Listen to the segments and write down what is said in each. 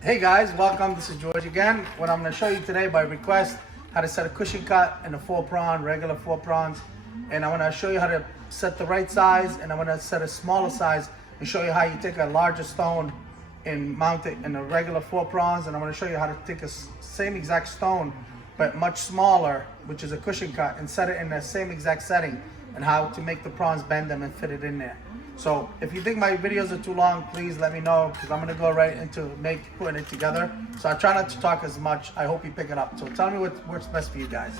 Hey guys, welcome. This is George again. What I'm going to show you today by request, how to set a cushion cut in a 4-prawn, regular 4 prawns. And I'm going to show you how to set the right size, and I'm going to set a smaller size and show you how you take a larger stone and mount it in a regular 4 prawns. And I'm going to show you how to take a same exact stone but much smaller, which is a cushion cut, and set it in the same exact setting, and how to make the prawns bend them and fit it in there. So if you think my videos are too long, please let me know, because I'm gonna go right into putting it together. So I try not to talk as much. I hope you pick it up. So tell me what works best for you guys.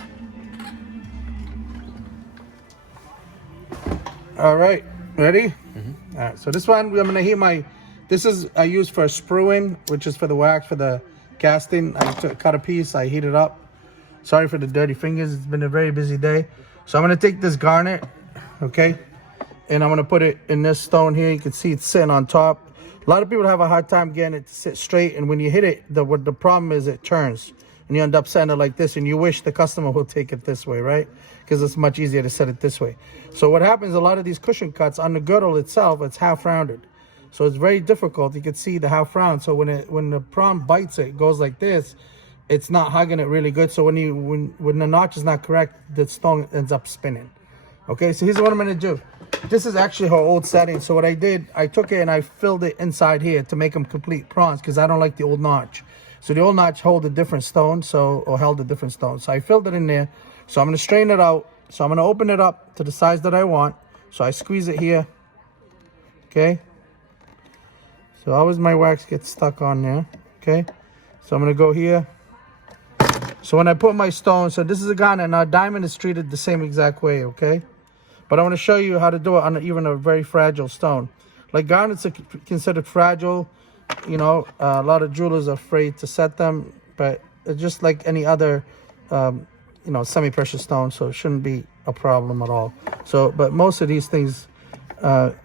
All right, ready? All right, so this one, I'm gonna heat this is I use for spruing, which is for the wax, for the casting. I cut a piece, I heat it up. Sorry for the dirty fingers, it's been a very busy day. So I'm gonna take this garnet, okay? And I'm gonna put it in this stone here. You can see it's sitting on top. A lot of people have a hard time getting it to sit straight, and when you hit it, what the problem is, it turns, and you end up setting it like this, and you wish the customer will take it this way, right? Because it's much easier to set it this way. So what happens, a lot of these cushion cuts on the girdle itself, it's half rounded. So it's very difficult. You can see the half round. So when the prawn bites it goes like this, it's not hugging it really good. So when the notch is not correct, the stone ends up spinning. Okay, so here's what I'm gonna do. This is actually her old setting. So what I did, I took it and I filled it inside here to make them complete prawns, because I don't like the old notch. So the old notch held a different stone, or held a different stone. So I filled it in there. So I'm gonna strain it out. So I'm gonna open it up to the size that I want. So I squeeze it here, okay? So always my wax gets stuck on there, okay? So I'm gonna go here. So when I put my stone, so this is a garnet. Now diamond is treated the same exact way, okay? But I want to show you how to do it on even a very fragile stone. Like garnets are considered fragile. You know, a lot of jewelers are afraid to set them, but it's just like any other, you know, semi-precious stone, so it shouldn't be a problem at all. So, but most of these things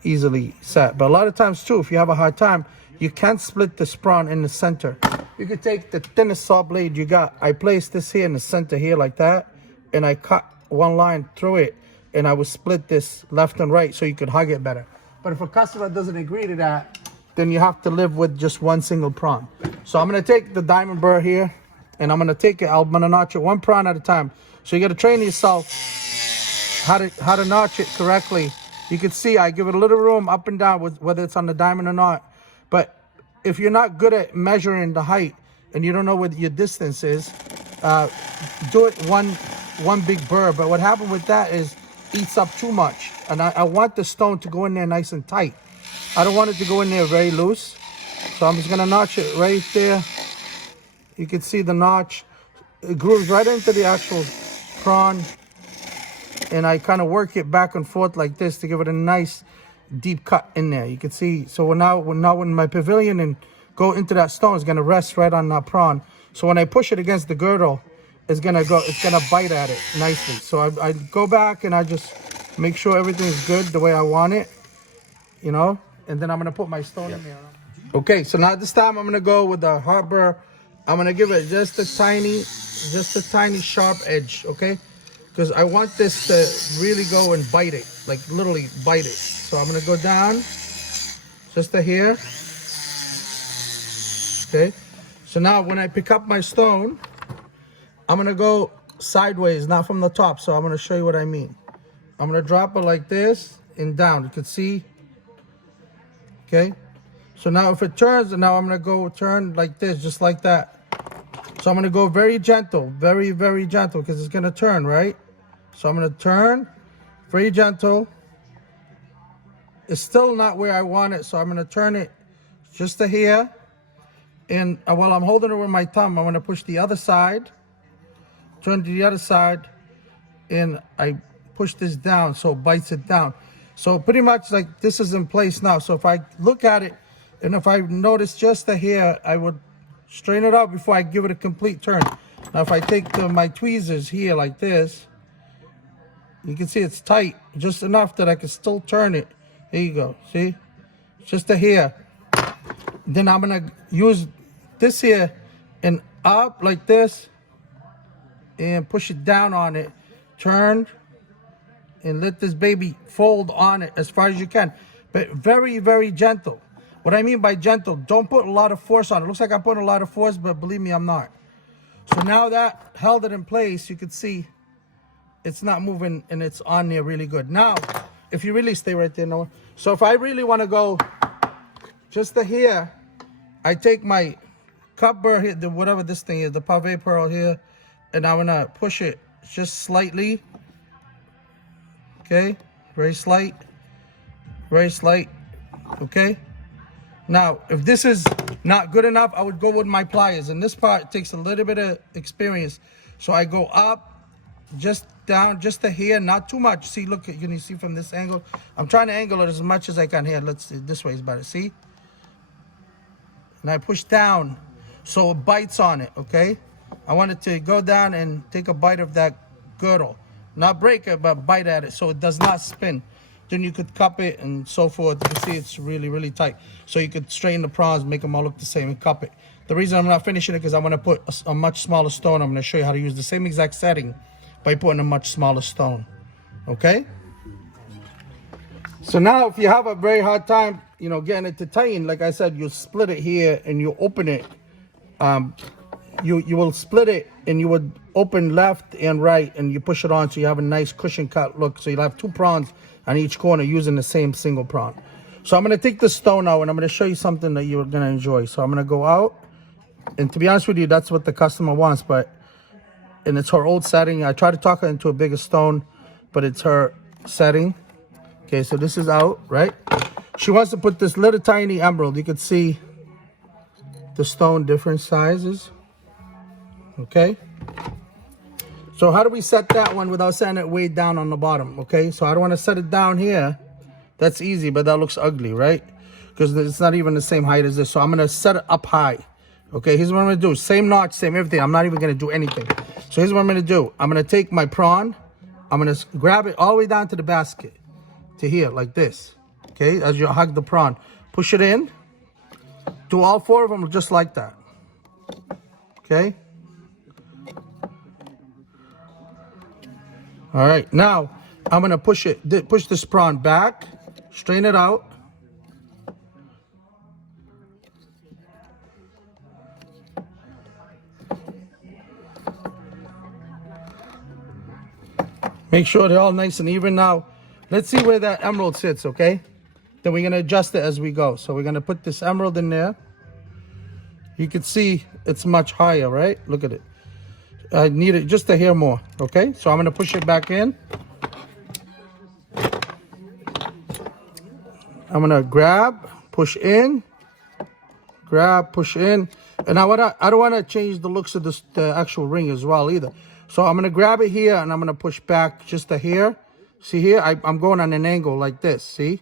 easily set. But a lot of times too, if you have a hard time, you can't split this prawn in the center. You could take the thinnest saw blade you got. I placed this here in the center here like that, and I cut one line through it, and I would split this left and right so you could hug it better. But if a customer doesn't agree to that, then you have to live with just one single prawn. So I'm gonna take the diamond burr here, and I'm gonna notch it one prawn at a time. So you gotta train yourself how to notch it correctly. You can see I give it a little room up and down, whether it's on the diamond or not. But if you're not good at measuring the height and you don't know what your distance is, do it one big burr. But what happened with that is eats up too much, and I want the stone to go in there nice and tight. I don't want it to go in there very loose. So I'm just gonna notch it right there. You can see the notch. It grooves right into the actual prawn, and I kind of work it back and forth like this to give it a nice deep cut in there. You can see, so now when my pavilion and go into that stone, is gonna rest right on that prawn. So when I push it against the girdle, it's gonna bite at it nicely. So I go back and I just make sure everything's good the way I want it, you know, and then I'm gonna put my stone in there. Okay, so now this time I'm gonna go with the hot burr. I'm gonna give it just a tiny sharp edge, okay? Because I want this to really go and bite it, like literally bite it. So I'm gonna go down just to here. Okay, so now when I pick up my stone, I'm gonna go sideways, not from the top. So I'm gonna show you what I mean. I'm gonna drop it like this and down. You can see, okay? So now if it turns, and now I'm gonna go turn like this, just like that. So I'm gonna go very gentle, very, very gentle, because it's gonna turn, right? So I'm gonna turn, very gentle. It's still not where I want it, so I'm gonna turn it just to here. And while I'm holding it with my thumb, I'm gonna push the other side, turn to the other side, and I push this down so it bites it down. So pretty much like this is in place now. So if I look at it, and if I notice just the hair, I would straighten it out before I give it a complete turn. Now if I take my tweezers here like this, you can see it's tight, just enough that I can still turn it. Here you go, see? Just a hair. Then I'm gonna use this here and up like this and push it down on it. Turn and let this baby fold on it as far as you can. But very, very gentle. What I mean by gentle, don't put a lot of force on it. Looks like I'm putting a lot of force, but believe me, I'm not. So now that held it in place, you can see it's not moving and it's on there really good. Now, if you really stay right there, Noah. So if I really want to go just to here, I take my cup burr here, whatever this thing is, the pave pearl here, and I'm gonna push it just slightly. Okay, very slight, okay? Now, if this is not good enough, I would go with my pliers. And this part takes a little bit of experience. So I go up, just down, just to here, not too much. See, look, you can see from this angle. I'm trying to angle it as much as I can here. Let's see, this way is better, see? And I push down so it bites on it, okay? I want it to go down and take a bite of that girdle. Not break it, but bite at it so it does not spin. Then you could cup it and so forth. You can see it's really, really tight. So you could straighten the prongs, make them all look the same and cup it. The reason I'm not finishing it because I want to put a much smaller stone. I'm going to show you how to use the same exact setting by putting a much smaller stone. Okay? So now if you have a very hard time, you know, getting it to tighten, like I said, you split it here and you open it. You will split it and you would open left and right and you push it on so you have a nice cushion cut look. So you'll have two prongs on each corner using the same single prong. So I'm going to take the stone out and I'm going to show you something that you're going to enjoy. So I'm going to go out, and to be honest with you, that's what the customer wants, and it's her old setting. I try to talk her into a bigger stone, but it's her setting. Okay, so this is out, right? She wants to put this little tiny emerald. You can see the stone different sizes. Okay, so how do we set that one without setting it way down on the bottom? Okay, so I don't want to set it down here. That's easy, but that looks ugly, right? Because it's not even the same height as this. So I'm going to set it up high. Okay, here's what I'm going to do. Same notch, same everything. I'm not even going to do anything. So here's what I'm going to do. I'm going to take my prawn. I'm going to grab it all the way down to the basket. To here, like this. Okay, as you hug the prawn. Push it in. Do all four of them just like that. Okay. All right, now I'm gonna push this prawn back, strain it out. Make sure they're all nice and even. Now, let's see where that emerald sits, okay? Then we're gonna adjust it as we go. So we're gonna put this emerald in there. You can see it's much higher, right? Look at it. I need it just a hair more, okay? So I'm going to push it back in. I'm going to grab, push in, grab, push in. And I don't want to change the looks of the actual ring as well either. So I'm going to grab it here and I'm going to push back just a hair. See here, I'm going on an angle like this, see?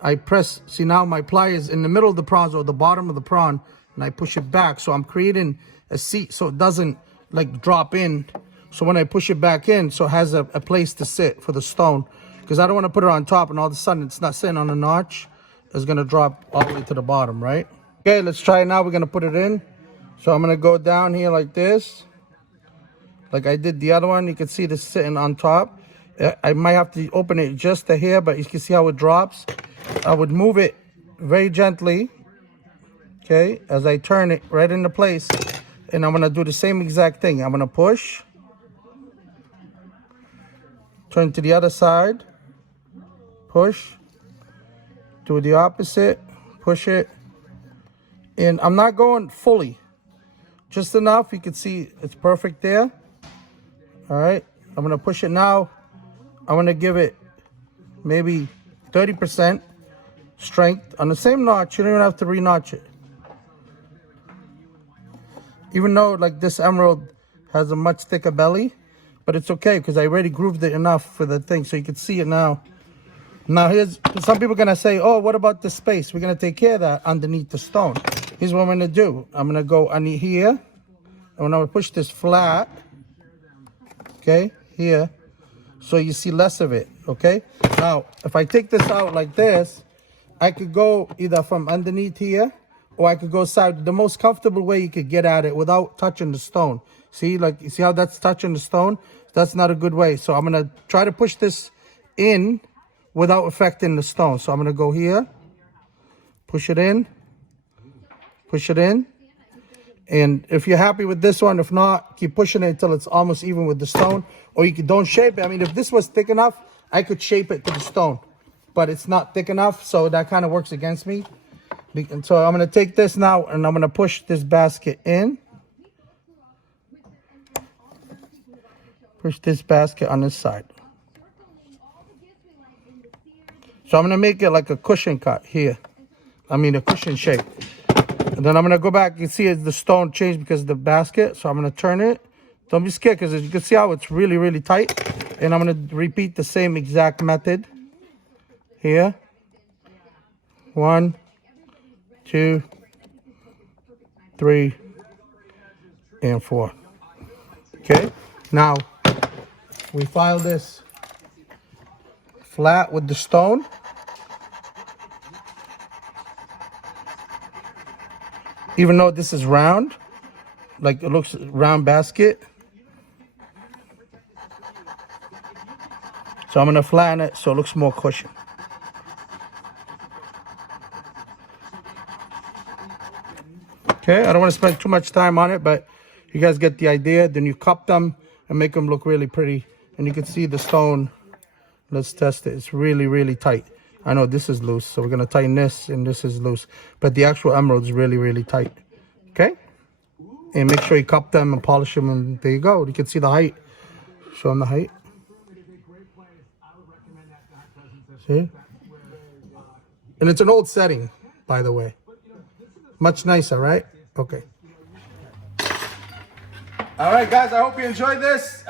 I press, see now my pliers in the middle of the prawns or the bottom of the prawn, and I push it back. So I'm creating a seat so it doesn't like drop in. So when I push it back in, so it has a place to sit for the stone, because I don't want to put it on top and all of a sudden it's not sitting on a notch. It's going to drop all the way to the bottom, right? Okay, let's try it now. We're going to put it in. So I'm going to go down here like this, like I did the other one. You can see this sitting on top. I might have to open it just a hair, but you can see how it drops. I would move it very gently, okay, as I turn it right into place. And I'm going to do the same exact thing. I'm going to push. Turn to the other side. Push. Do the opposite. Push it. And I'm not going fully. Just enough. You can see it's perfect there. All right. I'm going to push it now. I'm going to give it maybe 30% strength. On the same notch, you don't even have to re-notch it. Even though like this emerald has a much thicker belly, but it's okay because I already grooved it enough for the thing so you can see it now. Now here's, some people are going to say, oh, what about the space? We're going to take care of that underneath the stone. Here's what I'm going to do. I'm going to go underneath here. And I'm going to push this flat, okay, here, so you see less of it, okay? Now, if I take this out like this, I could go either from underneath here, or I could go side. The most comfortable way you could get at it without touching the stone. See, like, you see how that's touching the stone? That's not a good way. So I'm going to try to push this in without affecting the stone. So I'm going to go here. Push it in. Push it in. And if you're happy with this one, if not, keep pushing it until it's almost even with the stone. Or you can, don't shape it. I mean, if this was thick enough, I could shape it to the stone. But it's not thick enough, so that kind of works against me. And so I'm going to take this now, and I'm going to push this basket in. Push this basket on this side. So I'm going to make it like a cushion cut here. I mean, a cushion shape. And then I'm going to go back. You can see the stone changed because of the basket. So I'm going to turn it. Don't be scared, because as you can see how it's really, really tight. And I'm going to repeat the same exact method here. 1, 2, 3, and 4. Okay. Now, we file this flat with the stone. Even though this is round, like it looks round basket. So I'm going to flatten it so it looks more cushion. Okay, I don't want to spend too much time on it, but you guys get the idea. Then you cup them and make them look really pretty. And you can see the stone. Let's test it. It's really, really tight. I know this is loose, so we're going to tighten this, and this is loose. But the actual emerald is really, really tight. Okay? And make sure you cup them and polish them, and there you go. You can see the height. Show them the height. See? And it's an old setting, by the way. Much nicer, right? Okay. All right, guys, I hope you enjoyed this.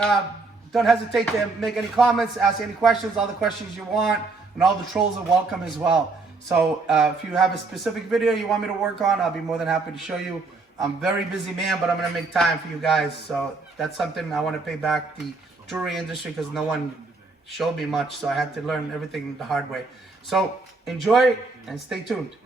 Don't hesitate to make any comments, ask any questions, all the questions you want. And all the trolls are welcome as well. So if you have a specific video you want me to work on, I'll be more than happy to show you. I'm a very busy man, but I'm going to make time for you guys. So that's something I want to pay back the jewelry industry, because no one showed me much. So I had to learn everything the hard way. So enjoy and stay tuned.